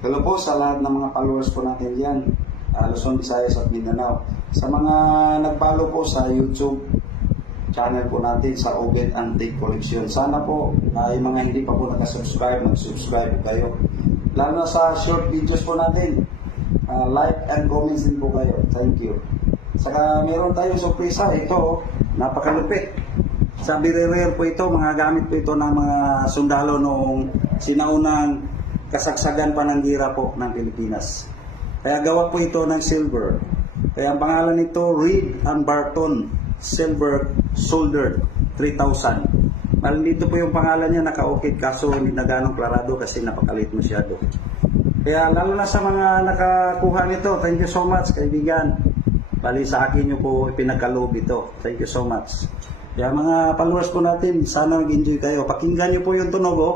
Hello po sa lahat ng mga followers po natin dyan, Luzon, Visayas at Mindanao. Sa mga nag-follow po sa YouTube channel po natin sa Obed Antique Collection, sana po ay mga hindi pa po nakasubscribe, mag-subscribe po kayo. Lalo na sa short videos po natin, like and comments din po kayo. Thank you. Saka meron tayong sorpresa, ito napakalupit. Sabi rare po ito, mga gamit po ito ng mga sundalo noong sinaunang kasagsagan pa ng gira po ng Pilipinas. Kaya gawa po ito ng silver. Kaya ang pangalan nito, Reed and Barton Silver Soldered 3000. Dito po yung pangalan niya naka-ukit, kaso hindi na ganong klarado kasi napakalit masyado. Kaya lalo na sa mga nakakuha nito, thank you so much kaibigan. Bali sa akin nyo po ipinagkaloob ito. Thank you so much. Kaya mga followers po natin, sana nag-enjoy kayo. Pakinggan nyo po yung tunog, oh.